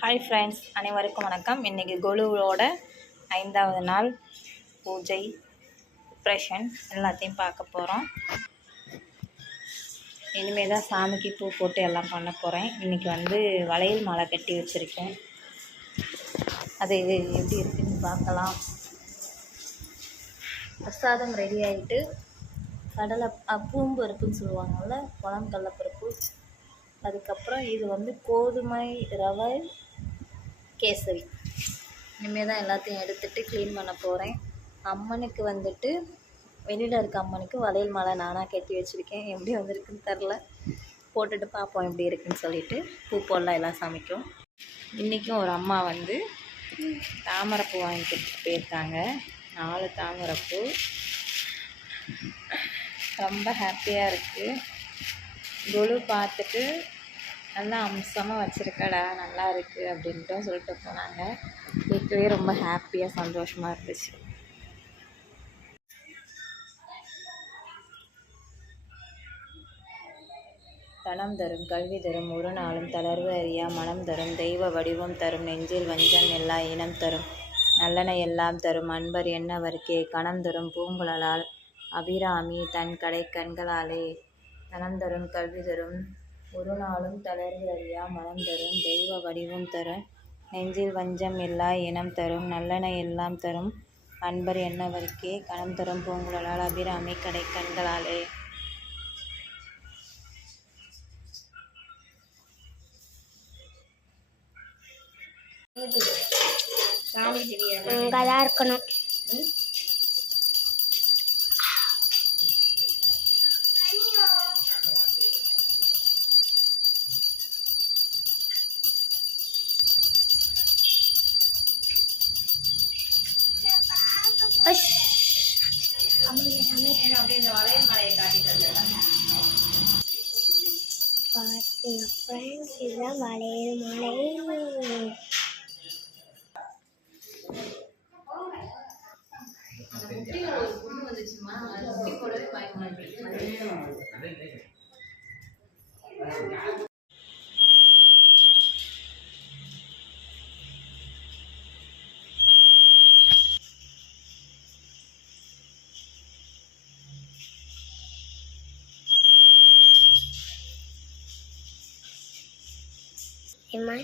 Hi friends, அனைவருக்கும் வணக்கம். இன்றைக்கி கொலுவோட 5வது நாள் பூஜை ப்ரிப்ரேஷன் எல்லாத்தையும் பார்க்க போகிறோம். இனிமேல் தான் சாமிக்கு பூ போட்டு எல்லாம் பண்ண போகிறேன். இன்றைக்கி வளையல் மாலை கட்டி வச்சுருக்கேன். அது எப்படி இருக்குதுன்னு பார்க்கலாம். பிரசாதம் ரெடி ஆகிட்டு கடலை பூம்பருப்புன்னு சொல்லுவாங்கள்ல, குழம்பு கடலைப்பருப்பு. அதுக்கப்புறம் இது கோதுமை ரவை கேசரி. இனிமேல் தான் எல்லாத்தையும் எடுத்துகிட்டு க்ளீன் பண்ண போகிறேன். அம்மனுக்கு வெளியில் இருக்க அம்மனுக்கு வளையல் மாலை நானாக கட்டி வச்சுருக்கேன். எப்படி வந்திருக்குன்னு தெரில, போட்டுட்டு பார்ப்போம் எப்படி இருக்குன்னு சொல்லிவிட்டு. பூ போடலாம் எல்லாம் சமைக்கும். இன்றைக்கும் ஒரு அம்மா தாமரைப்பூ வாங்கிட்டு போயிருக்காங்க. 4 தாமரைப்பூ. ரொம்ப ஹாப்பியாக இருக்குது. கொலு பார்த்துட்டு நல்லா அம்சமாக வச்சுருக்கடா, நல்லா இருக்குது அப்படின்ட்டு சொல்லிட்டு போனாங்க. கேட்கவே ரொம்ப ஹாப்பியாக சந்தோஷமாக இருந்துச்சு. தனம் தரும் கல்வி தரும் ஒரு நாளும் தளர்வு அறியா மனம் தரும் தெய்வ வடிவம் தரும் நெஞ்சில் வஞ்சம் எல்லா இனம் தரும் நல்லன எல்லாம் தரும் அன்பர் என்னவர்க்கே கணம் தரும் பூங்குழலால் அபிராமி தன் கடை கண்களாலே. தனம் தரும் கல்வி தரும் ஒரு நாளும் தளர்வு அறியா மனம் தரும் தெய்வ வடிவம் தரும் நெஞ்சில் வஞ்சம் எல்லா இனம் தரும் நல்லன எல்லாம் தரும் அன்பர் என்னவர்க்கே கணம் தரும் பூங்குழலால் அபிராமி கடை கண்களாலே. அங்கதான் இருக்கணும். ஃப்ரெண்ட்ஸ், இதுதான் வளையல் மாலை. Emma.